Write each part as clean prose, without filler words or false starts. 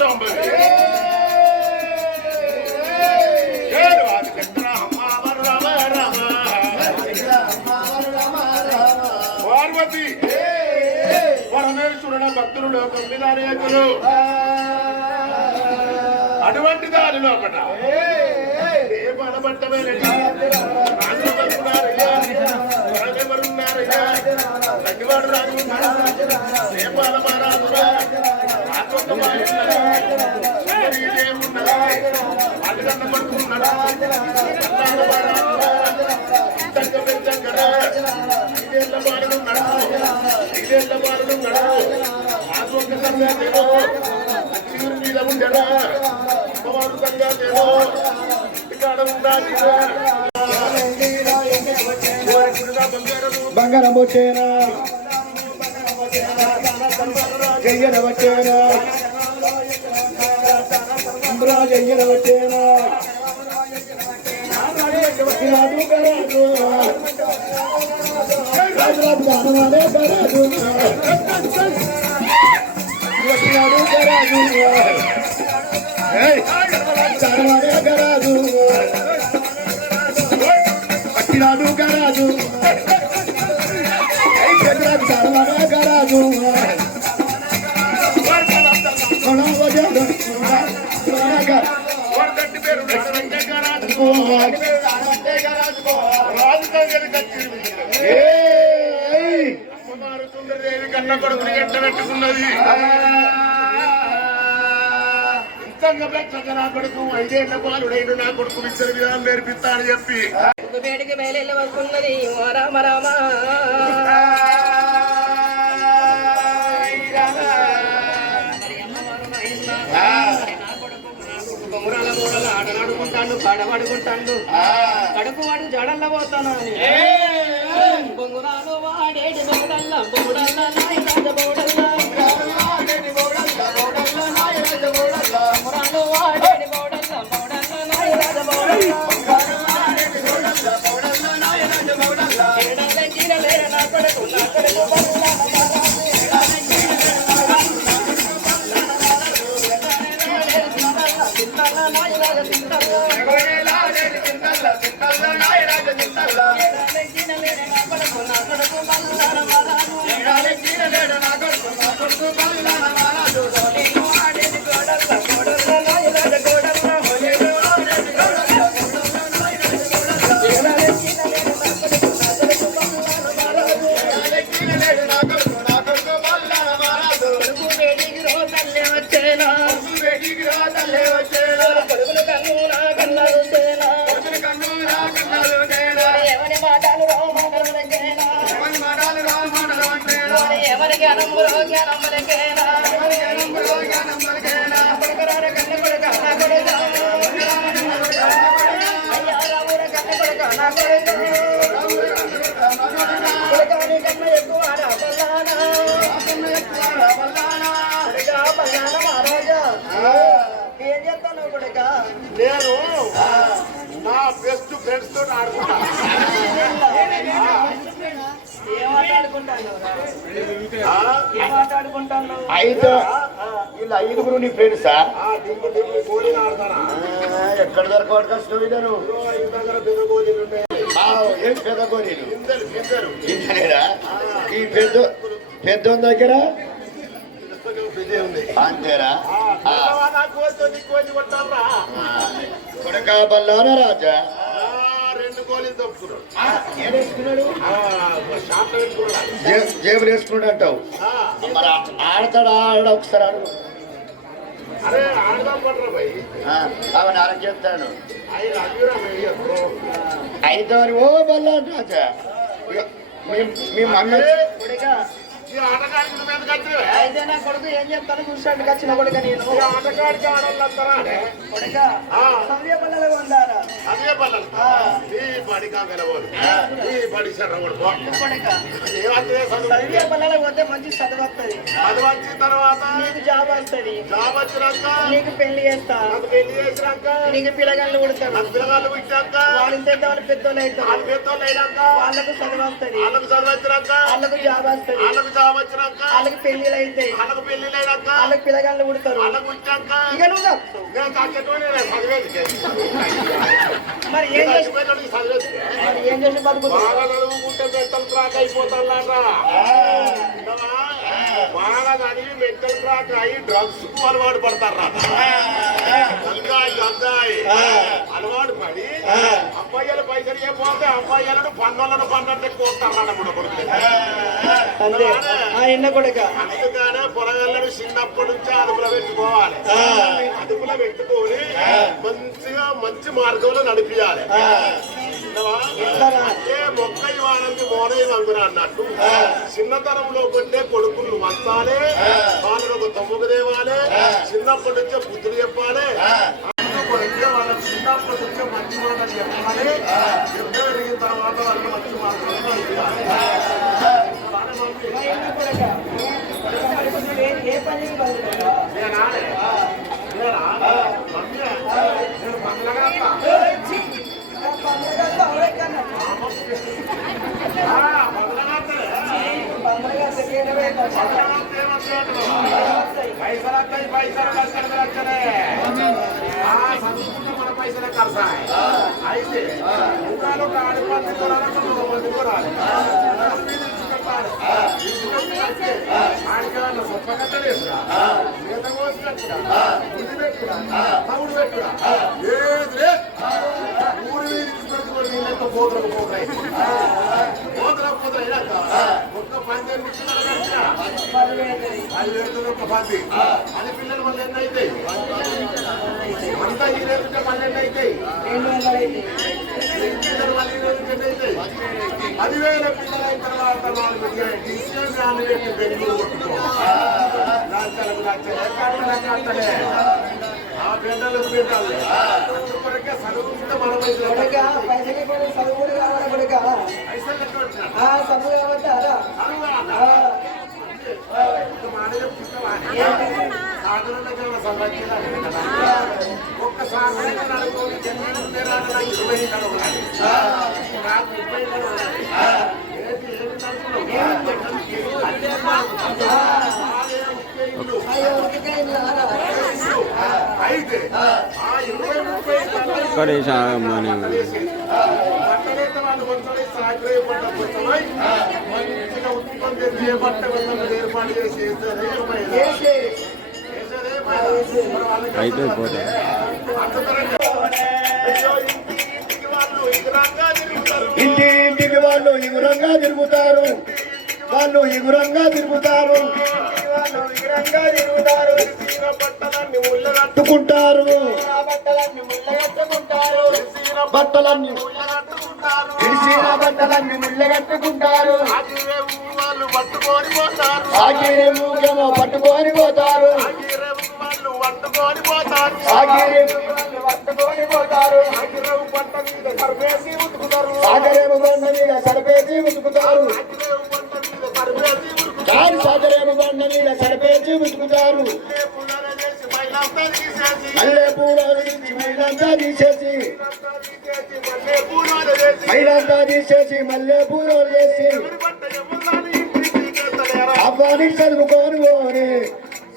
శాంభవి పార్వతి పరమేశ్వరుడ భక్తులు లోకం మీద అనేకులు అటువంటి దాని లోపల ఏ బలపట్టమేనయ్యా ఎవరున్నారయ్యా తగ్గివాడు రాజు ఏ బాలమారాజురా అల్లిగన్న పడుకున్నాడా ఇదేళ్ళ బాలుడు నడవు ఇదేళ్ళ బాలుడు నడవు ఆత్మక సంగాతేమో చిగురు మీద ఉండడా కుమారు సంగాతేమో ఇక్కడ ఉండాలి బంగారం వచ్చేనా జయ్యన వచ్చేనా జయ్యన వచ్చేనా గరాజు పట్టినాడు గరాజు గరాజు సుందరదేవి కన్న కొడుకుని గంట పెట్టుకున్నది నా కొడుకు 5 ఏళ్ల బాలుడైన నా కొడుకు విచ్చల విధానం నేర్పిస్తా అని చెప్పి వేడికి మేలెళ్ళి వస్తున్నది రామ రామ ఆటలాడుకుంటాను పాడవాడుకుంటాను కడుపు వాడు జడల్ల పోతాను బొంగురాలు వాడేటి బౌడల్ల బౌడల్ల నాయరాజ బౌడల్ల బొంగురాలు వాడేటి బౌడల్ల బౌడల్ల నాయరాజ బౌడల్ల గిరలేర నా కొడుకు ఏం చెప్తాను కొడుక నేను నా బెస్ట్ ఫ్రెండ్స్ తో ఆడుకుంటా అయితే వీళ్ళు 5గురు నీ ఫ్రెండ్సా ఎక్కడ దొరకవాడు కష్టం ఇద్దరు ఏం పెద్ద కోరీలు ఇంతనేరా ఈ పెద్ద దగ్గర అంతేరా కొడక బల్లారా రాజా 2 గోళీలు తప్పుకున్నాడు జేబులు వేసుకున్నాడు అంటావు మరి ఆడతాడు ఆడ ఒకసారి ఆడు అరే ఆడదాం పడరా భయ్ అవన్నీ అలా చెప్తాను అయితే ఓ బల్లా రాజా మీ మమ్మీ అయితే నా కొడుకు ఏం చెప్తాను చూసాడు వచ్చిన కొడుక నేను ఆటగాడికి ఆడాలంటారా కొడుక సమయ పల్లెలు ఉండారా సమయ పల్లెలు ఈ బడి కాగలవాడు ఈ బడి సర్రవాడు కొడుక సమయ పల్లెలకు పోతే మంచి చదువు వస్తుంది అది వచ్చిన తర్వాత నీకు జాబ్ వస్తుంది జాబ్ వచ్చినాక నీకు పెళ్లి చేస్తా పెళ్లి చేసినాక నీకు పిల్లగాళ్ళు పుడతారు పిల్లగాళ్ళు పుట్టాక వాళ్ళు ఎంత వాళ్ళు పెద్దోళ్ళు అవుతారు వాళ్ళు పెద్దోళ్ళు అయినాక వాళ్ళకు చదువు వస్తుంది వాళ్ళకు చదువు వచ్చినాక వాళ్ళకు జాబ్ వస్తుంది వాళ్ళకు జాబ్ వచ్చినాక వాళ్ళకి పెళ్లిళ్ళు అవుతాయి వాళ్ళకు పెళ్లిళ్ళు అయినాక వాళ్ళకి పిల్లగాళ్ళు పుడతారు వాళ్ళకు వచ్చాక ఇక నువ్వు తప్పు. నేను చచ్చేటోనే చదివేది మరి ఏం చేసి చదివేది మరి ఏం చేసి బతుకుతావు బాగా చదువుకుంటే మెంటల్ ట్రాక్ అయిపోతాడట బాగా చదివి మెంటల్ ట్రాక్ అయ్యి డ్రగ్స్ కు అలవాటు పడతారట గంగాయి గంగాయి అలవాటు పడి అబ్బాయిల పైసలు ఇవ్వకపోతే అబ్బాయిలను పన్నులను పన్నంటే కోస్తారట మన కొడుకు అంతే ఆ ఎన్న కొడుక అందుకనే పొలగళ్ళను చిన్నప్పటి నుంచి అదుపులో పెట్టుకోవాలి అదుపులో పెట్టుకొని మంచిగా మంచి మార్గంలో నడిపియాలి అంటే మొక్క ఇవ్వాలని మోనయ్య వంగున అన్నట్టు చిన్నతనంలో కొట్టే కొడుకులు వంచాలి వాళ్ళని ఒక తమ్ముకు తేవాలి చిన్నప్పటి నుంచే బుద్ధులు చెప్పాలి కొడుకే వాళ్ళ చిన్నప్పటి నుంచే మంచి మాటలు చెప్పాలి యుద్ధం జరిగిన తర్వాత వాళ్ళకి మంచి మాటలు నడిపియాలి ఏ పని నేనా మమ్మీ నేను పండుగ పైసలు కడతాయి అయితే ఊళ్ళో ఒక ఆడిపంది మంది కూడా ఆడికాళ్ళు సొప్ప కట్టలేసురా మేత కోసినట్టుగా గుడి పెట్టురా తవుడు పెట్టురా ఏది ఊరి తీసుకొచ్చుకొని నీళ్ళతో పోతులకు పోతాయి పోతులైనాక ఒక్క 15 నిమిషాలు అది వెళ్తుంది ఒక 10 అది పిల్లలు మళ్ళీ ఎన్ని అవుతాయి అంతా ఈ రేపుంటే మళ్ళీ ఎన్ని అవుతాయి పిల్లలు మళ్ళీ ఈ రేపు ఎన్ని అవుతాయి 10,000 పిల్లలు అయిన తర్వాత 4 డిసిఎం ఫ్యామిలీ పెట్టి బెంగళూరు కొట్టుకోవాలి లక్షలే ఆ బిడ్డలకు బిడ్డలు కొరకే చదువుకుంటే మనం పైసలు కూడా చదువు కావాలి కొడుక పైసలు ఎక్కడ చదువు కాబట్టి అలా ఒక్క సాగరం 20 కడవాలి నాకు 30 కడవాలి అయితే ఆ 20-30 వాళ్ళు కొంచెం సాగ్రహపడ్డ కొంచెమై మంచిగా ఉత్పత్తి చేపట్టే ఏర్పాటు చేసి అయితే పోతే ఇంటింటికి వాళ్ళు ఎగురంగా తిరుగుతారు వాళ్ళు ఎగురంగా తిరుగుతారు బట్టలన్నీ ముళ్ళ కట్టుకుంటారు బట్టలన్నీ కట్టుకుంటారు ఇడిసిన బట్టలన్నీ ముళ్ళగట్టుకుంటారు వాళ్ళు పట్టుకొని పోతారు ఆగిరేమో పట్టుకొని పోతారు వాళ్ళు పట్టుకొని పోతారు పట్టుకొని పోతారు ఆగిరేవు పంట మీద సర్వేసి ఉతుకుతారు సాగరేము బండ మీద సరిపేసి ఉతుకుతారు ఆగిరేవు పంట మీద సర్వేసి ఉతుకుతారు కాని సాగరేము బండ మీద సరిపేసి ఉతుకుతారు మల్లె పూలను తీసి మైలంతా తీసేసి మైలంతా తీసేసి మల్లె పూలను చేసి అవ్వాని చదువుకోని పోని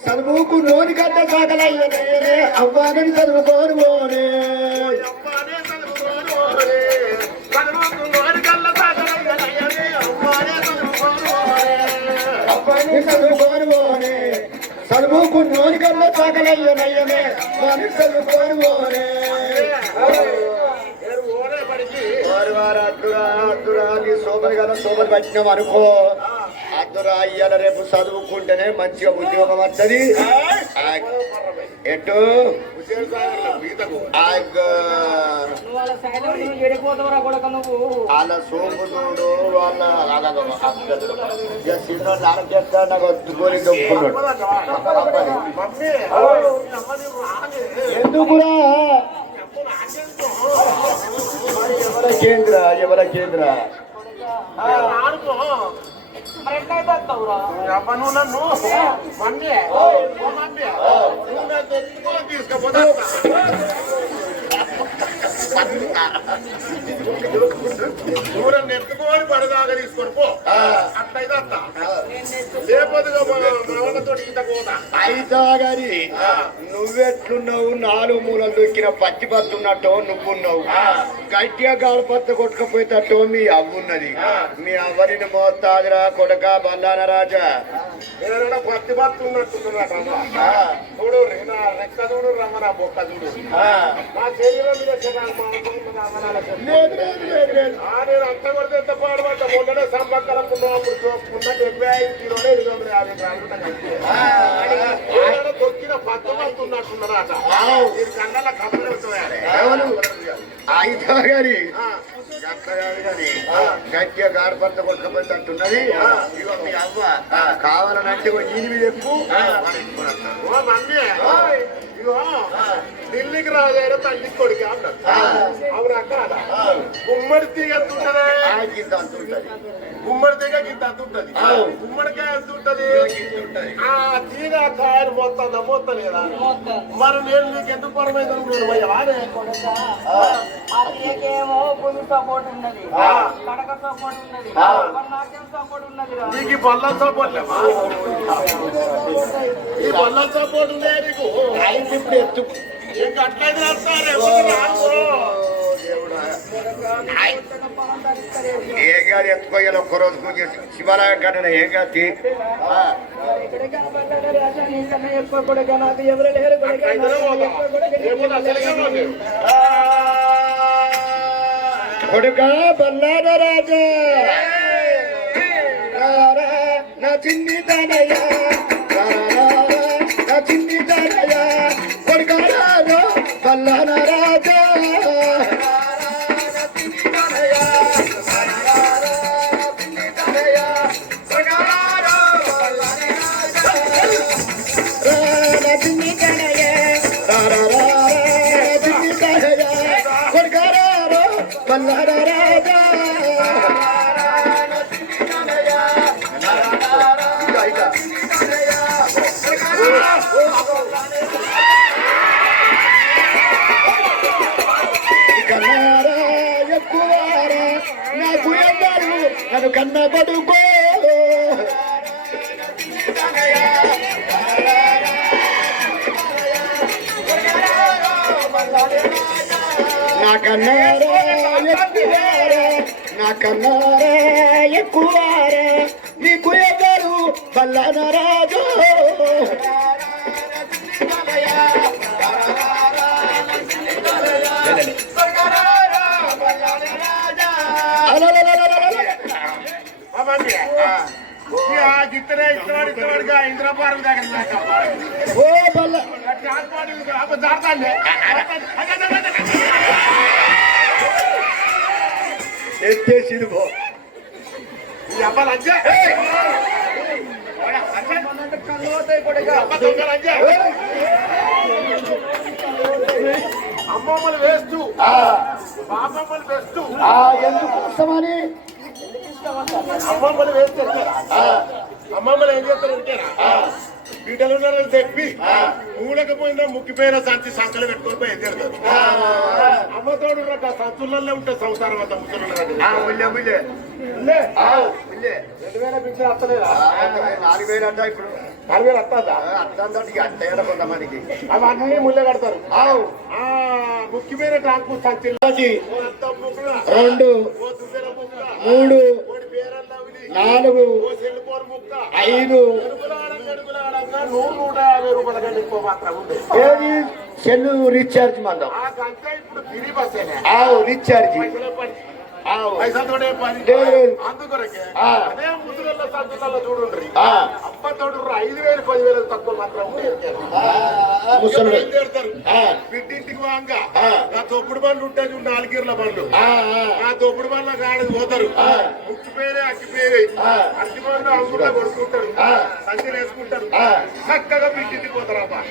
చదువుకు నోని గడ్డ సాగలయ్యనే అవ్వాని చదువుకోని పోని అవ్వాని చదువుకోని పోని చదువుకు నోని గడ్డ సాగలయ్యనయ్యనే అవ్వాని చదువుకోని పోని వారు అద్దురా నీ సోమరి కదా సోమరి పట్టినాం అనుకో అద్దురా అయ్యాల రేపు చదువుకుంటేనే మంచిగా ఉద్యోగం వస్తుంది ఎటు వాళ్ళ సోపు చూడు వాళ్ళ సినిమా నానకేస్తా నాకు అద్దుకొని దొక్కున్నాడు ఎందుకురా ఎవర కేంద్ర తీసుకపోతా దూరం నెట్టుకోని పడదాగా తీసుకొని పో అట్లయితే అత్త లేకపోతే మావలతో ఈత పోతా అయితా గారి నువ్వెట్లున్నావు నాలుగు మూలలు దొక్కిన పచ్చి పత్తున్నట్టో నువ్వున్నావు గట్టిగా గాడపత్త కొట్టుకపోయేటట్టో మీ అవ్వున్నది మీ అవ్వరిని మోస్తాదిరా కొడక బల్లాన రాజా ఏదైనా పత్తి పత్తు ఉన్నట్టున్నారట చూడు నా రెక్క చూడు రమ్మ నా బొక్క చూడు నా శరీరం మీద నేను అంత కొడితే ఎంత పాడుపడ్డ మొన్ననే సంపక్కల పున్నప్పుడు చూపుకున్న 75 కిలోలు 850 గ్రాములు దొక్కిన పత్తి పత్తు ఉన్నట్టున్నారట దీని కన్నా కమ్మలు అయితా గారి గట్టిగా గాడపత్త కొట్టుకపోయేటట్టున్నది ఇగో మీ అవ్వ కావాలనంటే ఈయన మీద ఎక్కువ ఇగో ఢిల్లీకి రాజైన తల్లి కొడుకు అన్నారు అవును అక్క గుమ్మడి తీగ ఎంత ఉంటది గుమ్మడి తీగ గింత అంత ఉంటది గుమ్మడికాయ ఎంత ఉంటది ఆ తీగ కాయలు మొత్తం లేదా మరి నేను నీకు ఎందుకు పరమైతే ఏమో పులి సపోర్ట్ ఉన్నది కడక సపోర్ట్ ఉన్నది నాకేం సపోర్ట్ ఉన్నది నీకు ఈ బల్లం సపోర్ట్ లేవా ఈ బల్లం సపోర్ట్ ఉందే నీకు ఇప్పుడు ఎత్తు ఇంకా అట్లయితే ఏ గారి ఎత్తుకోయాలి ఒక్కరోజు శివాలయం కన్నా ఏం కాదు ఎక్కువ కూడా నాకు ఎవరు లేరు కొడుక బల్లాన రాజా నా చిన్ని దానయ్య నా చిన్ని దానయ్య కొడుక బల్లాన రాజా బల్లాన రాజా కన్నారా ఎక్కువారా నాకు ఎవ్వరు నన్ను కన్న కొడుకో నాకన్నారా ఎక్కువారా నాకన్నారా ఎక్కువారా నీకు ఎవరు బల్లాన రాజు గిత్తనే ఇష్టవాడిగా ఇంద్రపార్క్ దగ్గర ఓ బల్ల ఎత్తేసింది పో అమ్మమ్మలు వేస్తూ బాబమ్మలు వేస్తూ ఎందుకు వస్తామని అమ్మమ్మలు వేస్తే అమ్మమ్మలు ఏం చేస్తారు అంటేనా బిడ్డలు ఉన్నారని చెప్పి మూడకపోయినా ముక్కిపోయిన సంచి సంకలు పెట్టుకొని పోయి ఎదురుతారు అమ్మతోడు సంచులలో ఉంటే సంసారం అంతా ముసలు 2000 పింఛన్ వస్తలేదా 4000 అంట ఇప్పుడు 4000 వస్తుందా అంత కొంతమందికి అవన్నీ ముళ్ళే కడతారు ముఖ్యమైన ట్రాన్స్పోర్ట్ సంచులు 2 3 4 5 రూపాయల ఎక్కువ మాత్రం ఉంది ఏది సెల్లు రీఛార్జ్ మందం ఇప్పుడు తిరిగి బస్సేనే రీఛార్జ్ పైసలతోనే పని అందుకొరకే అదే ముసుగుల్లో సంచులలో చూడండి అప్పతోడు 5000 10,000 తక్కువ మాత్రం బిడ్డింటికి వాంగా నా తొప్పుడు బండ్లు ఉంటాయి 4 గీర్ల బండ్లు ఆ తొప్పుడు బండ్ల కాడకి పోతారు ముక్కిపోయినా అక్కిపోయి అట్టి బండ్లు అంగుల్లో కొడుకుంటారు సంచులు వేసుకుంటారు చక్కగా బిడ్డింటికి పోతారమ్మా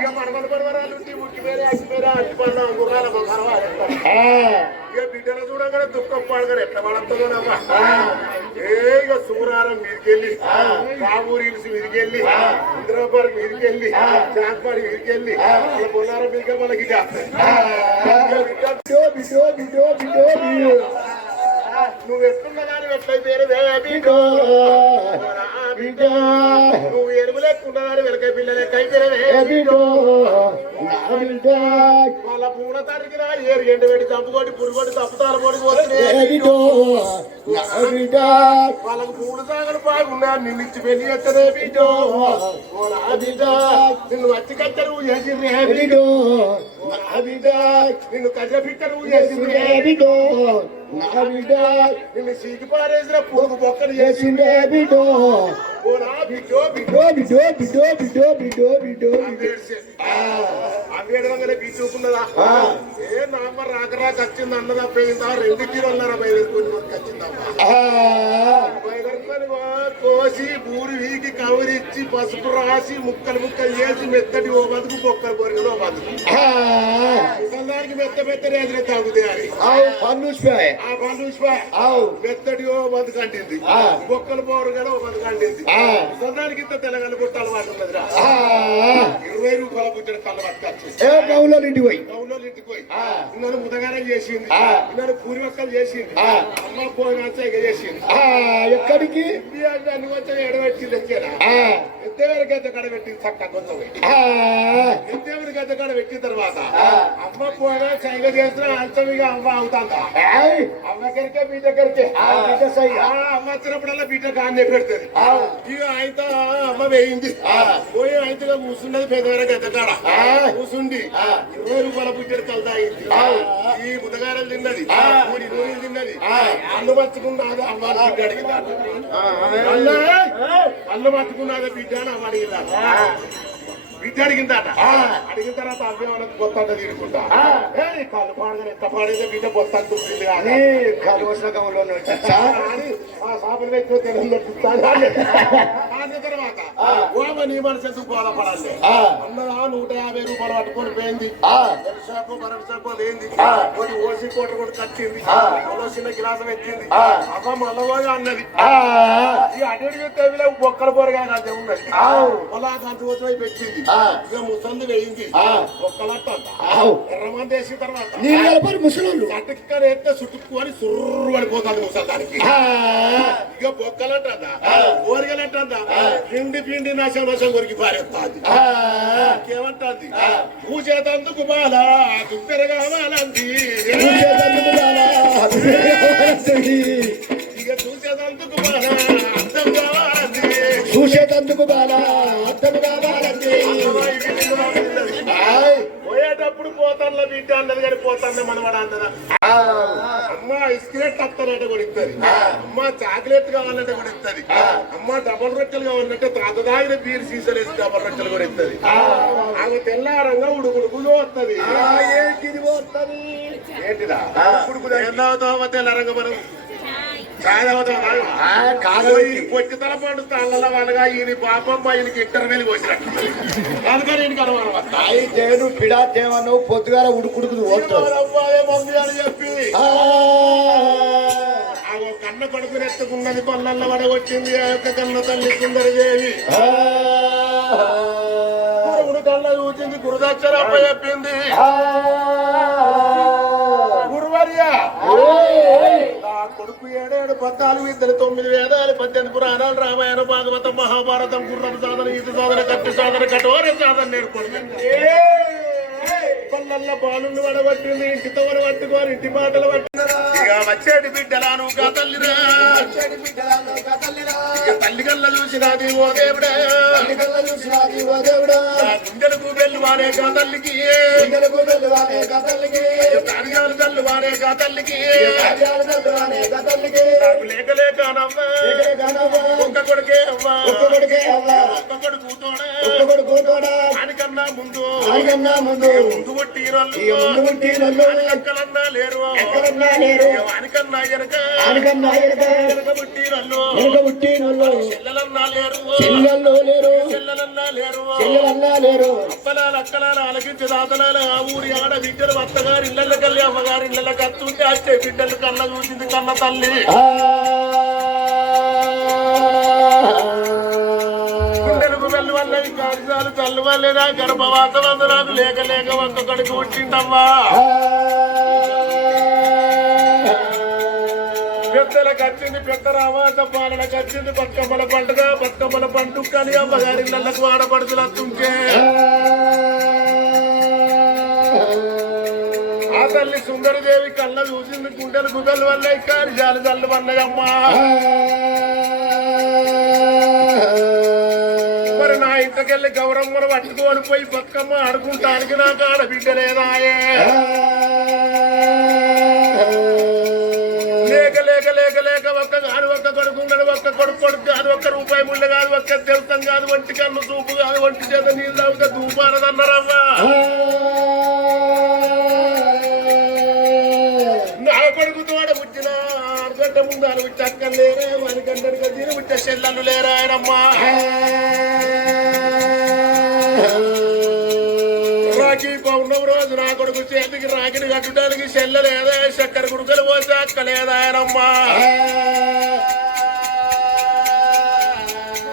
ఇక మనమల పడవరాలు ముక్కిపోయినా అక్కిపోయినా అట్టి బండ్లు అంగురాల బంగారం ఇక బిడ్డలు చూడగానే దుఃఖం పాడగానే ఎట్లా పడతానమ్మా ఇక సూరారం మీదికెళ్ళి కావూరు హిల్స్ మీదికెళ్ళి ఇంద్రాబాద్ మీదికెళ్ళి చాంపాడి మీదికెళ్ళి బొల్లారం మీదికెళ్ళి మనకి నువ్వు ఎట్లున్నదాని ఎట్లయితే నువ్వు ఎరువులు ఎక్కున్నదాని వెనక పిల్లలు ఎక్కైతే వాళ్ళ పూల తారీఖు ఏరు ఎండు పెట్టి చంపుకోటి పురుగొట్టి చంపుతారు పొడి వాళ్ళకు పూల సాగలు బాగున్నా నిన్ను ఇచ్చి పెళ్లి ఎత్తదే బిడ్డో నిన్ను వచ్చి కట్ట నువ్వు చేసింది నిన్ను కట్ట పిట్ట నువ్వు చేసింది నిన్ను సీకి పారేసిన పురుగు బొక్కలు చేసింది అవేడగానే బీచుకున్నదా ఏ నామ్మ రాక రాక వచ్చింది అన్నదా పోయిందా 2 కిలోన్నర బయలుకొని వచ్చిందమ్మా కోసి బూరి వీకి కవరిచ్చి పసుపు రాసి ముక్కలు చేసి మెత్తటి ఓ బతుకు బొక్కలు పొరిగిన ఓ బతుకు దానికి మెత్త రేజులే తాగుతాయి అని మెత్తటి ఓ బతుకు అంటింది బొక్కలు పోరుగా ఓ బతుకు అంటింది సొంతానికి ఇంత తెలంగాణ గుట్ట అలవాటు ఉన్నదిరా 20 రూపాయల పుట్టిన కళ్ళ పట్టుకొచ్చి గౌలో ఇంటికి పోయి నన్ను ముదగారం చేసింది నన్ను పూరి మొక్కలు చేసింది అమ్మ పోయిన చేసింది ఎక్కడికి అన్ని వచ్చి ఎడబెట్టింది వచ్చారా ఎత్తేవరి గద్ద కాడ పెట్టింది చక్క కొంచెం ఎత్తేవరి గద్ద కాడ పెట్టిన తర్వాత అమ్మ పోయినా సైగ చేసిన అంచమిగా అమ్మ అవుతాందా అమ్మ దగ్గరికే మీ దగ్గరికే అమ్మ వచ్చినప్పుడల్లా బిడ్డ కాన్నే పెడుతుంది ఇక అయితే అమ్మ వేయింది పోయి అయితే కూర్చున్నది పెద్దవారి గద్ద కాడ కూర్చుండి 20 రూపాయల పుట్టిన కలదాయింది ఈ ముదగారం తిన్నది 3 రోజులు తిన్నది అల్లు పచ్చుకున్నది అమ్మ బిడ్డ అడిగిందా అల్లు పట్టుకున్నది బిడ్డ అని అమ్మ అడిగిందా బిడ్డ అడిగిందట అడిగిన తర్వాత అవ్వేమన్నా కొత్త తిరుగుకుంటా కళ్ళు పాడగా ఎంత పాడేదో బిడ్డ బొత్త తుప్పింది కానీ కలువసిన గౌలో ఆ సాపలు వ్యక్తి తెలుగుతాను తర్వాత ఓమ నీ మనసు ఎందుకు బాధపడాలి అన్నదా 150 రూపాయలు పట్టుకొని పోయింది షాపు బరఫ్ షాపు పోయింది కొన్ని ఓసి కోట కూడా కట్టింది చిన్న గిలాసం ఎత్తింది అమ్మ మల్లవగా అన్నది ఈ అడిగి తెవిలో బొక్కల పొరగా కాదే ఉన్నది పొలా కంచు వచ్చి పెట్టింది ఇక ముసంది వేయింది ఒక్కలట్ట ఎర్రమంది వేసిన తర్వాత ముసలు కట్టుకొని ఎత్తే చుట్టుకు అని సుర్రు పడిపోతుంది ముసల్దానికి ఇక బొక్కలంటా ఓరిగలంటా పిండి నశం కొరికి పారేస్తుంది ఏమంటుంది పూజేతందుకు బాల దుప్పెర కావాలంది ఇక చూసేదందుకు బాల అర్థం కావాలంది చూసేటందుకు బాలా అర్థం కావాలండి పోయేటప్పుడు పోతాన్లో బిడ్డ అన్నది కానీ పోతాన్నే మనవాడ అన్నదా అమ్మ ఇస్క్రెట్ అత్తనంటే కూడా ఇస్తుంది అమ్మ చాక్లెట్ కావాలంటే కూడా ఇస్తుంది అమ్మ డబల్ రొట్టెలు కావాలంటే తాత దాగిన బీర్ సీసలు వేసి డబల్ రొట్టెలు కూడా ఇస్తుంది ఆమె తెల్లారంగా ఉడుకుడుకులు వస్తుంది ఏంటిది పోతుంది ఏంటిదా ఉడుకుడు తెల్లారంగా మనం పొట్టి తల పండు తల్ల వాళ్ళగా ఈయన పాపం ఈయనకి ఇంటర్వ్యూలు వచ్చినట్టు అందుకని ఈయనకి అనుమానం అయితే నువ్వు పిడాతేమన్నావు పొద్దుగాల ఉడుకుడుకుదు మమ్మీ అని చెప్పి కన్న కొడుకుని ఎత్తుకున్నది పల్లెల్లో పడగొచ్చింది ఆ యొక్క కన్న తల్లి సుందరదేవి గురువుడు కళ్ళ చూచింది గురుదక్షరప్ప చెప్పింది గురువర్య కొడుకు 7 14 ఇద్దరు 9 వేదాలు 18 పురాణాలు రామాయణ భాగవతం మహాభారతం గుర్రం సాధన ఈత సాధన కత్తి సాధన కఠోర సాధన నేర్పడింది పల్లెల్లో బాలుని వడబట్టింది ఇంటితో పట్టుకొని ఇంటి మాటలు పట్టిందా ఇక వచ్చేటి బిడ్డలాను తల్లిరా తల్లిగల్ల చూసినది ఓ దేవుడా గుండెలకు బెల్లు వాడే తల్లికి కార్యాలు తల్లు వాడే తల్లికి నాకు లేక లేకనమ్మా ఒక్క కొడుకే అవ్వా ఒక్క కొడుకు తోడా ఆయనకన్నా ముందు ముందు పుట్టినోళ్ళు అక్కలన్నా లేరు ఆడికన్నా ఎనక ఆడికన్నా ఎనక పుట్టి నన్ను చెల్లెలన్నా లేరు చెల్లెలన్నా లేరు అప్పలాలు అక్కలాలు అలగించి దాతలాలు ఆ ఊరి ఆడ బిడ్డలు అత్తగారి ఇళ్ళ కల్లి అమ్మగారి ఇళ్ళ కత్తుంటే వచ్చే బిడ్డలు కళ్ళ చూసింది కన్న తల్లి గుండెలకు వెళ్ళి వల్ల కాగితాలు తల్లి వల్లేనా గర్భవాసం అందు నాకు లేక లేక ఒక్కొక్కడికి పుట్టిందమ్మా పెద్దలకు వచ్చింది పెద్ద రామాత పాలనకు వచ్చింది బతుకమ్మల పండుగ బతుకమ్మల పండుగ కానీ అమ్మగారి ఇళ్ళకు ఆడపడుతులు వస్తుంటే ఆ తల్లి సుందరదేవి కళ్ళ చూసింది గుండెలు గుదలు వల్ల కార్యాలు చల్లు వన్నాయమ్మా మరి నా ఇంతకెళ్ళి గౌరమ్మను పట్టుకొని పోయి బతుకమ్మ ఆడుకుంటానికి నాకు ఆడబిడ్డ లేదాయే లేక లేక లేక లేక ఒక్క కాదు ఒక్క కొడుకుండడు ఒక్క కొడుకు కొడుకు కాదు ఒక్క రూపాయి ముళ్ళ కాదు ఒక్క తెలుతం కాదు ఒంటి కన్ను చూపు కాదు ఒంటి చేత నీళ్ళు తాగితే దూపారదన్నారమ్మా నా కొడుకు తోడ పుట్టిన ఆరుగంట ముందు అని పుట్టి అక్కడ లేరా వారికంటే దీని పుట్టే చెల్లెళ్ళు లేరా ఆయనమ్మా రాఖీ పౌర్ణమి రోజు నా కొడుకు చేతికి రాఖీని కట్టడానికి చెల్ల లేదా చక్కెర గుడుకలు పోసి అక్క లేదా ఆయనమ్మా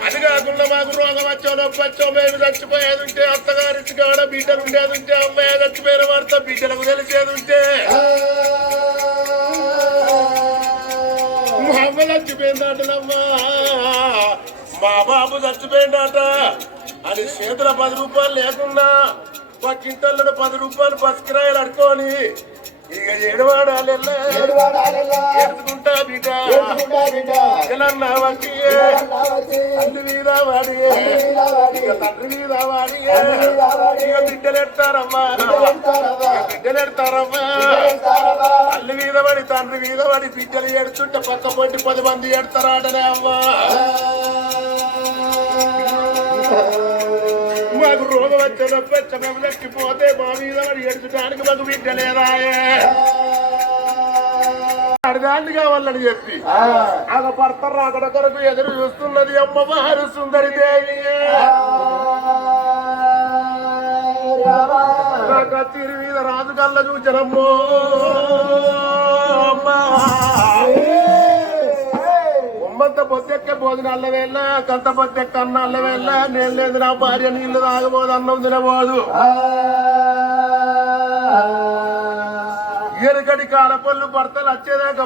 అది కాకుండా మాకు రోగం వచ్చో నొప్పి వచ్చో మేము చచ్చిపోయేది ఉంటే అత్తగారించి కాడ బిడ్డలు ఉండేది ఉంటే అమ్మాయి చచ్చిపోయిన వారితో బిడ్డలకు తెలిసేది ఉంటే మా అమ్మ చచ్చిపోయిందటమ్మా మా బాబు చచ్చిపోయిందట అని చేతుల 10 రూపాయలు లేకుండా పక్కింటల్లో 10 రూపాయలు బస్కిరాయలు అడుకొని ఇక ఏడువాడాలెల్లా ఎత్తుకుంటా బిడ్డ ఎలన్నా వచ్చి తల్లి మీద వాడి ఇక తండ్రి మీద వాడి ఇక బిడ్డలెడతారమ్మా బిడ్డలెడతారమ్మా తల్లి మీద పడి తండ్రి మీద పడి బిడ్డలు ఎడుతుంటే పక్క పొట్టి 10 మంది ఎడతారాడనే అమ్మా మాకు రోగం వచ్చే పెచ్చమెలెక్కిపోతే మా మీద పడి ఎడుచడానికి మాకు బిడ్డ లేదాయే అడగాండి కావాలని చెప్పి ఆగ భర్త రాకడ కొరకు ఎదురు చూస్తున్నది అమ్మవారు సుందరి దేవి కత్తిరి మీద రాజు కళ్ళ చూచనమ్మో ఒమ్మంత పొద్దెక్కే భోజనం అల్లవేళ్ళ కంత పొద్దెక్క అన్న అల్లవేళ్ళ నేను లేదు నా భార్య నీళ్లు తాగబోదు అన్నం తినబోదు ఎరుకడి కాలపళ్ళు భర్తలు వచ్చేదాకా